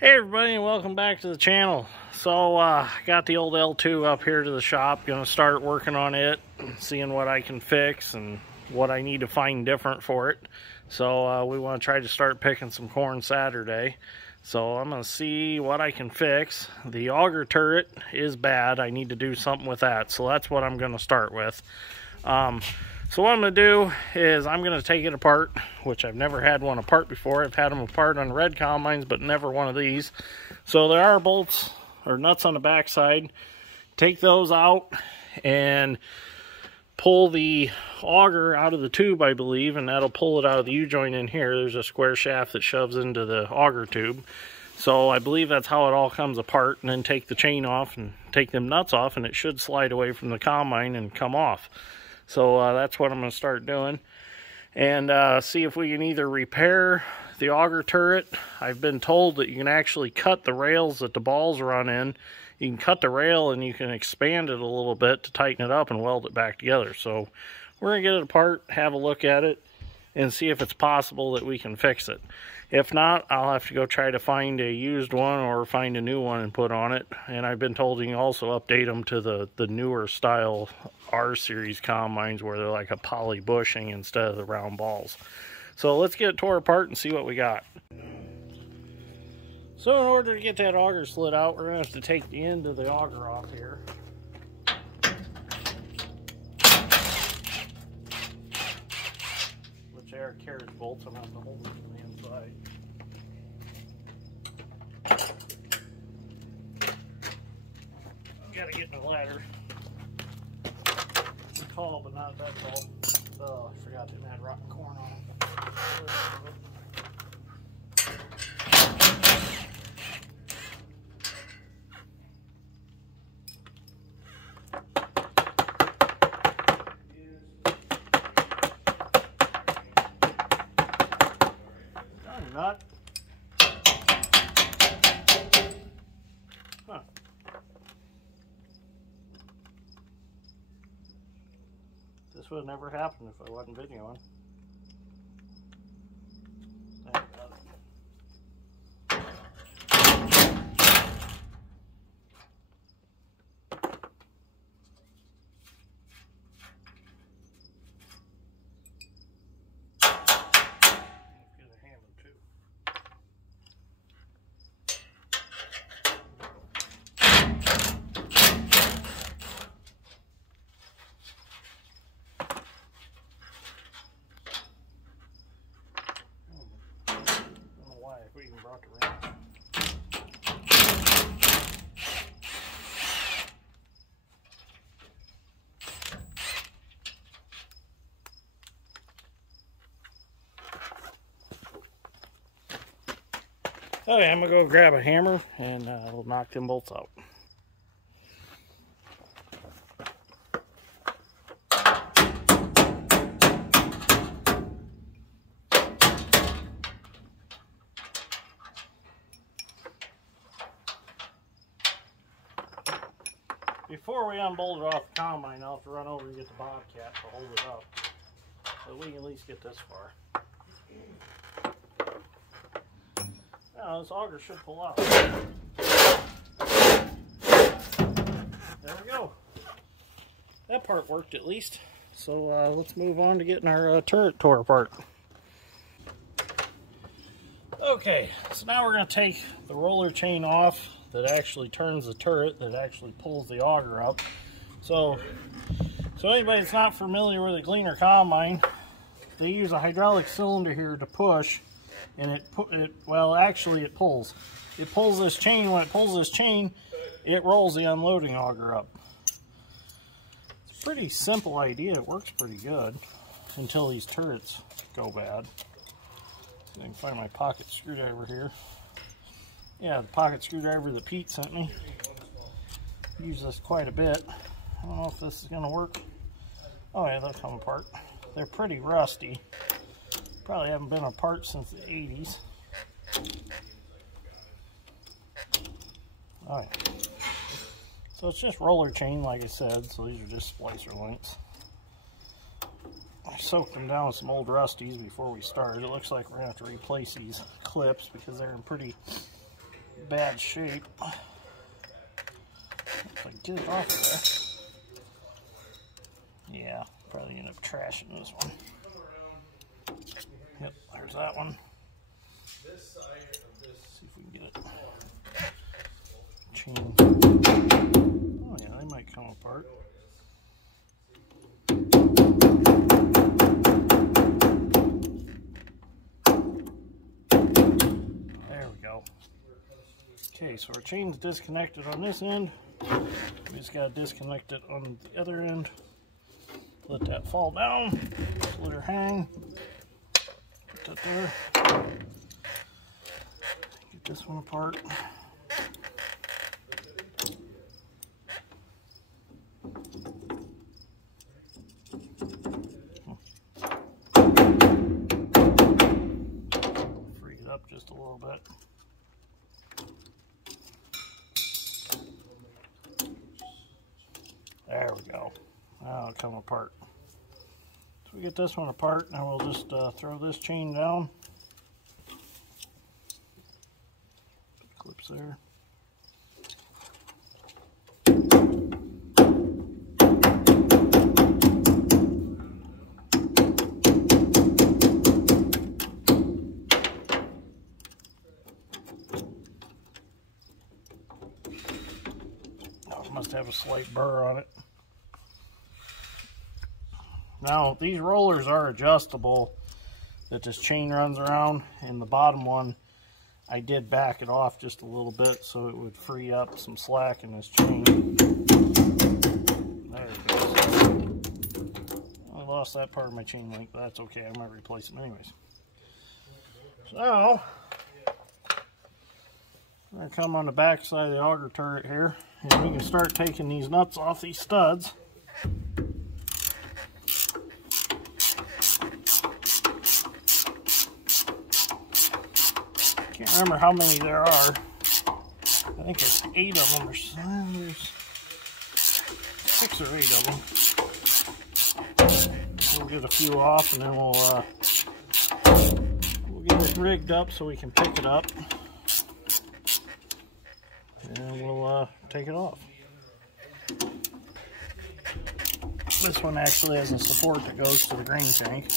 Hey everybody, and welcome back to the channel. So got the old L2 up here to the shop. Gonna start working on it, seeing what I can fix and what I need to find different for it. So we want to try to start picking some corn Saturday. So I'm gonna see what I can fix. The auger turret is bad. I need to do something with that. So that's what I'm gonna start with. So what I'm going to do is I'm going to take it apart, which I've never had one apart before. I've had them apart on red combines, but never one of these. So there are bolts or nuts on the back side. Take those out and pull the auger out of the tube, I believe, and that'll pull it out of the U-joint in here. There's a square shaft that shoves into the auger tube. So I believe that's how it all comes apart, and then take the chain off and take them nuts off, and it should slide away from the combine and come off. So that's what I'm going to start doing, and see if we can either repair the auger turret. I've been told that you can actually cut the rails that the balls run in. You can cut the rail and you can expand it a little bit to tighten it up and weld it back together. So we're going to get it apart, have a look at it, and see if it's possible that we can fix it. If not, I'll have to go try to find a used one or find a new one and put on it. And I've been told you can also update them to the newer style R-series combines where they're like a poly bushing instead of the round balls. So let's get it tore apart and see what we got. So in order to get that auger slid out, we're going to have to take the end of the auger off here. Which are carriage bolts, I'm going to have to hold it from the inside. Gotta get in the ladder. It's tall, but not that tall. Oh, I forgot to add rotten corn on it. Nut. Huh. This would have never happened if I wasn't videoing. Thank God. We even brought the wrench. Okay, I'm gonna go grab a hammer and we'll knock them bolts out. Before we unbolt it off the combine, I'll have to run over and get the bobcat to hold it up. So we can at least get this far. Now this auger should pull out. There we go. That part worked at least. So let's move on to getting our turret tore apart. Okay, so now we're going to take the roller chain off that actually turns the turret, that actually pulls the auger up. So anybody that's not familiar with a Gleaner combine, they use a hydraulic cylinder here to push, and well, actually it pulls. It pulls this chain. When it pulls this chain, it rolls the unloading auger up. It's a pretty simple idea. It works pretty good until these turrets go bad. I can find my pocket screwdriver here. Yeah, the pocket screwdriver that Pete sent me. Use this quite a bit. I don't know if this is going to work. Oh yeah, they'll come apart. They're pretty rusty. Probably haven't been apart since the 80s. Alright. So it's just roller chain, like I said, so these are just splicer links. I soaked them down with some old rusties before we started. It looks like we're going to have to replace these clips because they're in pretty bad shape. If I get it off of there. Yeah, probably end up trashing this one. Yep, there's that one. Let's see if we can get it. Chain. Oh yeah, they might come apart. There we go. Okay, so our chain's disconnected on this end. We just gotta disconnect it on the other end. Let that fall down. Just let her hang. Put that there. Get this one apart. Free it up just a little bit. There we go. Now it'll come apart. So we get this one apart, now we'll just throw this chain down. Clips there. Oh, it must have a slight burr on it. Now, these rollers are adjustable that this chain runs around, and the bottom one, I did back it off just a little bit so it would free up some slack in this chain. There it goes. I lost that part of my chain link, but that's okay. I might replace it anyways. So, I'm going to come on the back side of the auger turret here, and we can start taking these nuts off these studs. Can't remember how many there are. I think there's 8 of them, or there's 6 or 8 of them. We'll get a few off, and then we'll get it rigged up so we can pick it up, and we'll take it off. This one actually has a support that goes to the grain tank.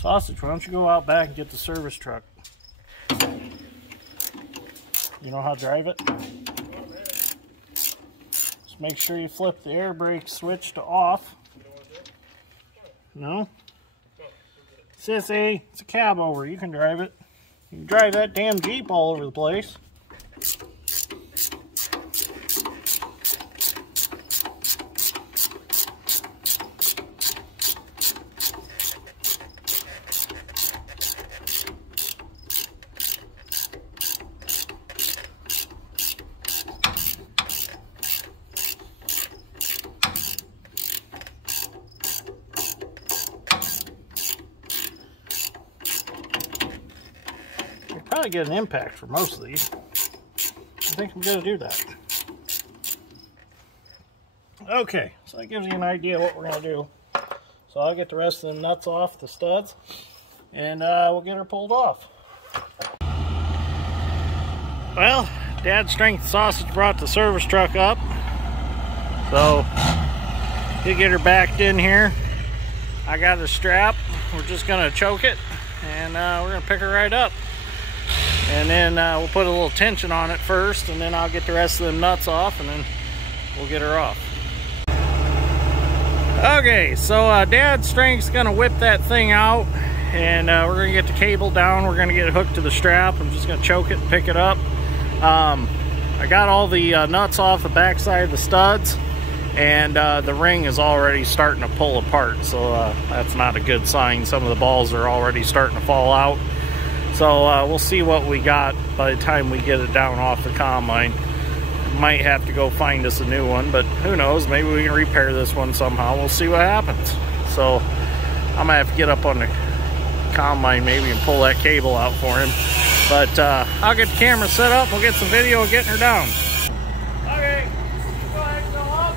Sausage, why don't you go out back and get the service truck? You know how to drive it? Just make sure you flip the air brake switch to off. No? Sissy, it's a cab over. You can drive it. You can drive that damn Jeep all over the place. Probably get an impact for most of these. I think I'm going to do that. Okay, so that gives you an idea of what we're going to do. So I'll get the rest of the nuts off the studs, and we'll get her pulled off. Well, Dad's Strength Sausage brought the service truck up, so he'll get her backed in here. I got a strap. We're just going to choke it, and we're going to pick her right up. And then we'll put a little tension on it first, and then I'll get the rest of the nuts off, and then we'll get her off. Okay, so Dad's Strength's gonna whip that thing out, and we're gonna get the cable down. We're gonna get it hooked to the strap. I'm just gonna choke it and pick it up. I got all the nuts off the back side of the studs, and the ring is already starting to pull apart, so that's not a good sign. Some of the balls are already starting to fall out. So we'll see what we got by the time we get it down off the combine. Might have to go find us a new one, but who knows, maybe we can repair this one somehow. We'll see what happens. So I'm gonna have to get up on the combine maybe and pull that cable out for him. But I'll get the camera set up, we'll get some video of getting her down. Okay, go ahead and go off.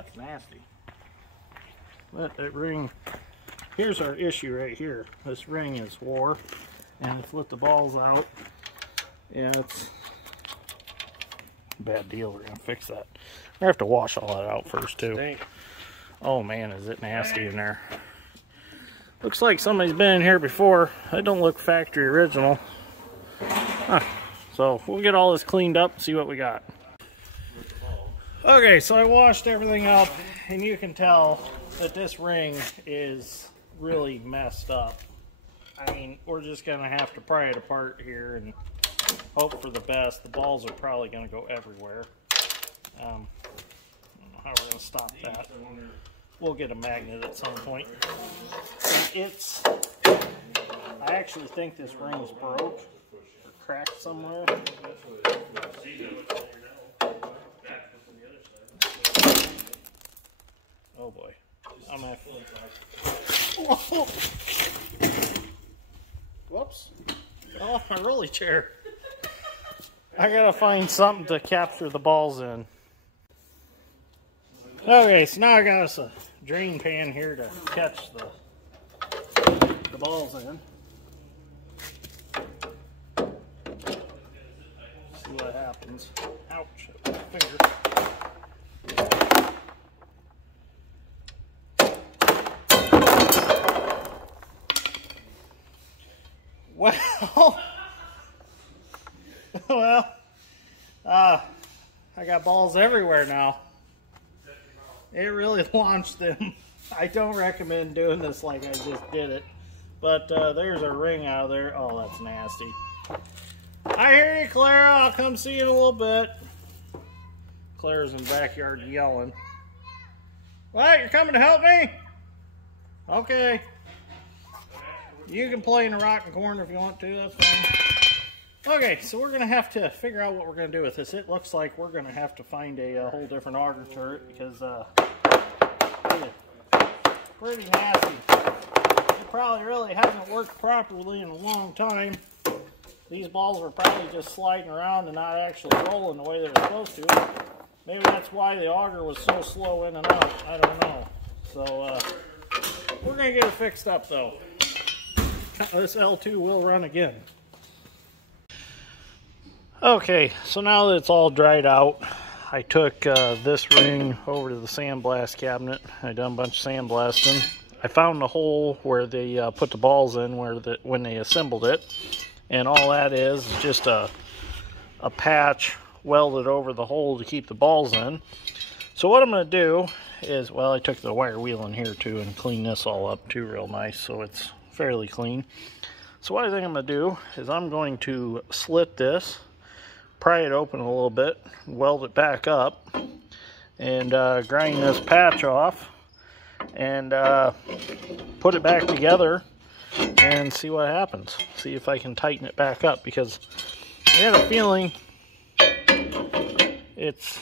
that's nasty. That ring, here's our issue right here. This ring is wore, and it's let the balls out. Yeah, it's a bad deal. We're gonna fix that. We have to wash all that out first too. Oh man, is it nasty in there. Looks like somebody's been in here before. That don't look factory original. Huh. So we'll get all this cleaned up and see what we got. Okay, so I washed everything up, and you can tell that this ring is really messed up. I mean, we're just gonna have to pry it apart here and hope for the best. The balls are probably gonna go everywhere. I don't know how we're gonna stop that. We'll get a magnet at some point. I actually think this ring's broke or cracked somewhere. Oh boy. I'm actually... Whoa. Whoops. Fell off my rolly chair. I gotta find something to capture the balls in. Okay, so now I got us a drain pan here to catch the balls in. See what happens. Ouch, my finger. I got balls everywhere now. It really launched them. I don't recommend doing this like I just did it. But there's a ring out of there. Oh, that's nasty. I hear you, Clara. I'll come see you in a little bit. Clara's in the backyard yelling. What? You're coming to help me? Okay. You can play in the rocking corner if you want to. That's fine. Okay, so we're going to have to figure out what we're going to do with this. It looks like we're going to have to find a whole different auger turret because it's pretty nasty. It probably really hasn't worked properly in a long time. These balls were probably just sliding around and not actually rolling the way they were supposed to. Maybe that's why the auger was so slow in and out. I don't know. So we're going to get it fixed up though. This L2 will run again. Okay, so now that it's all dried out, I took this ring over to the sandblast cabinet. I done a bunch of sandblasting. I found the hole where they put the balls in when they assembled it, and all that is just a patch welded over the hole to keep the balls in. So what I'm going to do is, well, I took the wire wheel in here too and cleaned this all up too real nice, so it's fairly clean. So what I think I'm going to do is I'm going to slit this, pry it open a little bit, weld it back up, and grind this patch off, and put it back together and see what happens. See if I can tighten it back up, because I got a feeling it's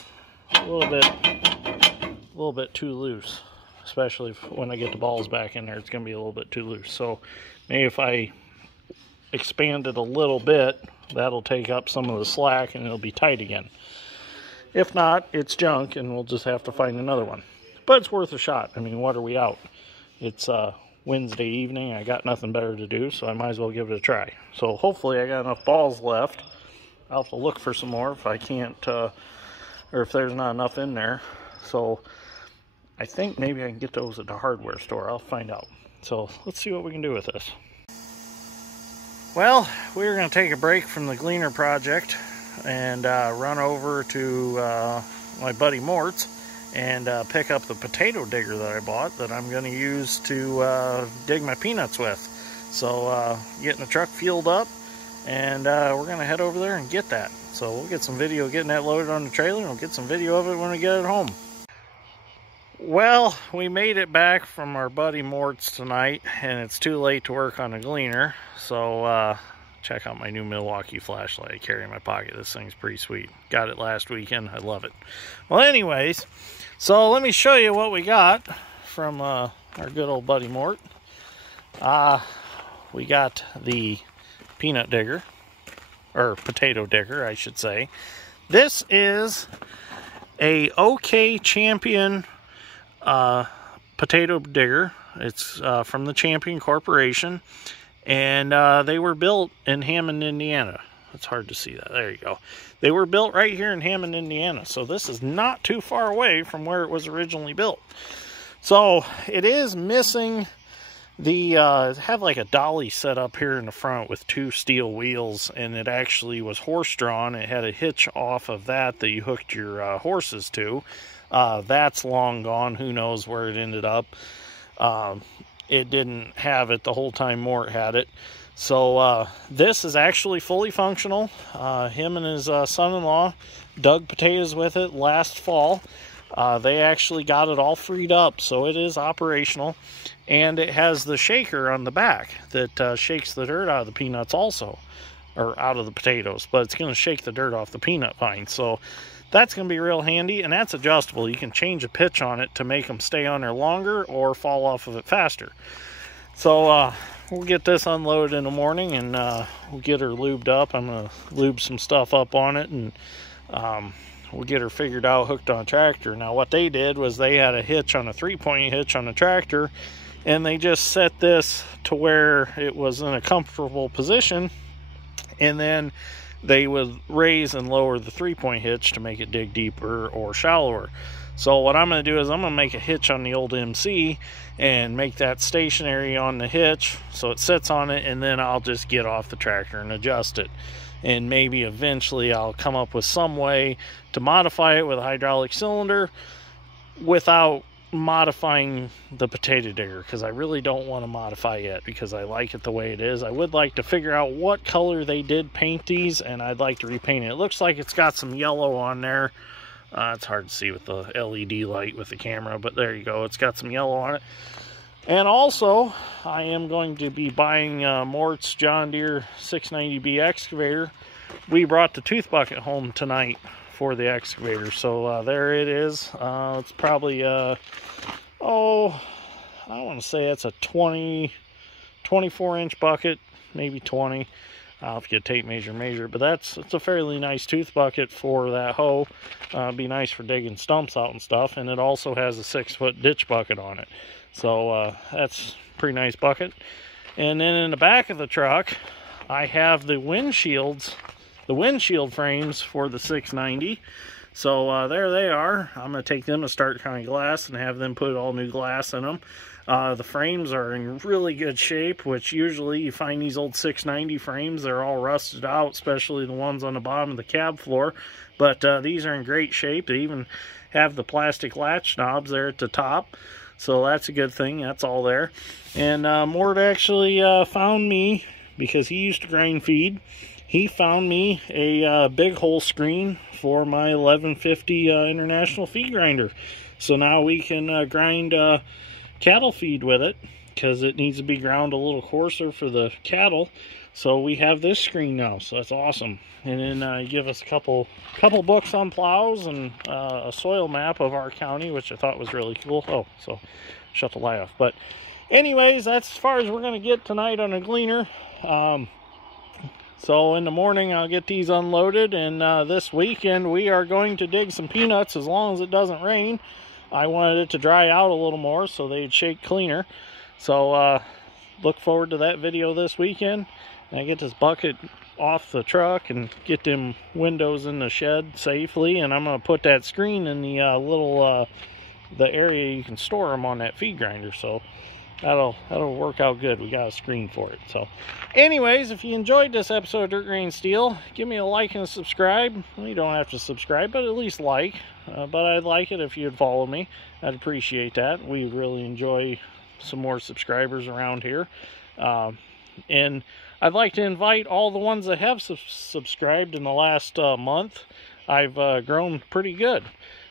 a little bit too loose, especially when I get the balls back in there. It's going to be a little bit too loose. So maybe if I expand it a little bit, that'll take up some of the slack and it'll be tight again. If not, it's junk and we'll just have to find another one. But it's worth a shot. I mean, what are we out? It's Wednesday evening. I got nothing better to do, so I might as well give it a try. So hopefully I got enough balls left. I'll have to look for some more if I can't, or if there's not enough in there. So I think maybe I can get those at the hardware store. I'll find out. So let's see what we can do with this. Well, we're going to take a break from the Gleaner project and run over to my buddy Mort's and pick up the potato digger that I bought that I'm going to use to dig my peanuts with. So getting the truck fueled up, and we're going to head over there and get that. So we'll get some video getting that loaded on the trailer, and we'll get some video of it when we get it home. Well, we made it back from our buddy Mort's tonight, and it's too late to work on a Gleaner. So check out my new Milwaukee flashlight I carry in my pocket. This thing's pretty sweet. Got it last weekend. I love it. Well, anyways, so let me show you what we got from our good old buddy Mort. We got the peanut digger, or potato digger, I should say. This is a OK Champion potato digger. It's from the Champion Corporation, and they were built in Hammond, Indiana. It's hard to see that. There you go. They were built right here in Hammond, Indiana, so this is not too far away from where it was originally built. So it is missing the have like a dolly set up here in the front with 2 steel wheels, and it actually was horse drawn. It had a hitch off of that you hooked your horses to. That's long gone. Who knows where it ended up. It didn't have it the whole time Mort had it. So this is actually fully functional. Him and his son-in-law dug potatoes with it last fall. They actually got it all freed up, so it is operational. And it has the shaker on the back that shakes the dirt out of the peanuts also, or out of the potatoes, but it's going to shake the dirt off the peanut vine. So that's going to be real handy, and that's adjustable. You can change a pitch on it to make them stay on there longer or fall off of it faster. So we'll get this unloaded in the morning, and we'll get her lubed up. I'm going to lube some stuff up on it, and we'll get her figured out, hooked on a tractor. Now what they did was they had a hitch on a 3-point hitch on the tractor, and they just set this to where it was in a comfortable position, and then they would raise and lower the 3-point hitch to make it dig deeper or shallower. So what I'm going to do is I'm going to make a hitch on the old MC and make that stationary on the hitch so it sits on it, and then I'll just get off the tractor and adjust it. And maybe eventually I'll come up with some way to modify it with a hydraulic cylinder without modifying the potato digger, because I really don't want to modify it because I like it the way it is. I would like to figure out what color they did paint these, and I'd like to repaint it. It looks like it's got some yellow on there. It's hard to see with the LED light with the camera, but there you go. It's got some yellow on it. And also, I am going to be buying Mort's John Deere 690B excavator. We brought the tooth bucket home tonight for the excavator, so there it is. It's probably I want to say it's a 24-inch bucket, maybe 20. I'll have to get a tape measure, but it's a fairly nice tooth bucket for that hoe. Be nice for digging stumps out and stuff, and it also has a 6-foot ditch bucket on it. So that's a pretty nice bucket. And then in the back of the truck, I have the windshield frames for the 690. So there they are. I'm going to take them to Start County Glass and have them put all new glass in them. The frames are in really good shape, which usually you find these old 690 frames, they're all rusted out, especially the ones on the bottom of the cab floor. But these are in great shape. They even have the plastic latch knobs there at the top. So that's a good thing. That's all there. And Mort actually found me, because he used to grind feed, he found me a big hole screen for my 1150 International feed grinder. So now we can grind cattle feed with it, because it needs to be ground a little coarser for the cattle. So we have this screen now, so that's awesome. And then give us a couple books on plows and a soil map of our county, which I thought was really cool. Oh, so shut the light off. But anyways, that's as far as we're going to get tonight on a Gleaner. So in the morning I'll get these unloaded, and this weekend we are going to dig some peanuts as long as it doesn't rain. I wanted it to dry out a little more so they'd shake cleaner. So look forward to that video this weekend. And I get this bucket off the truck and get them windows in the shed safely, and I'm going to put that screen in the the area you can store them on that feed grinder. So that'll work out good. We got a screen for it. So anyways, if you enjoyed this episode of Dirt Grain Steel, give me a like and a subscribe. Well, you don't have to subscribe, but at least like. But I'd like it if you'd follow me. I'd appreciate that. We really enjoy some more subscribers around here. And I'd like to invite all the ones that have subscribed in the last month. I've grown pretty good.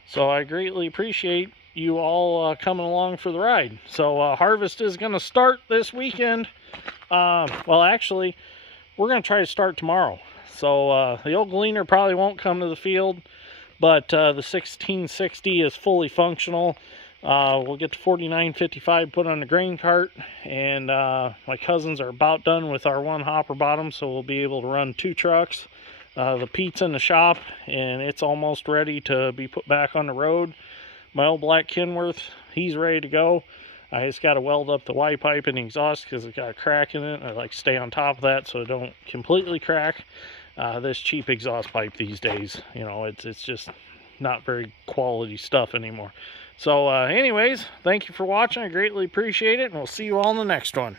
So I greatly appreciate you all coming along for the ride. So harvest is going to start this weekend. Well, actually, we're going to try to start tomorrow. So the old Gleaner probably won't come to the field, but the 1660 is fully functional. We'll get the 4955 put on the grain cart, and my cousins are about done with our one hopper bottom, so we'll be able to run 2 trucks. The Pete's in the shop, and it's almost ready to be put back on the road. my old black Kenworth, he's ready to go. I just got to weld up the Y pipe and the exhaust because it's got a crack in it. I like stay on top of that so it don't completely crack. This cheap exhaust pipe these days, you know, it's just not very quality stuff anymore. So anyways, thank you for watching. I greatly appreciate it, and we'll see you all in the next one.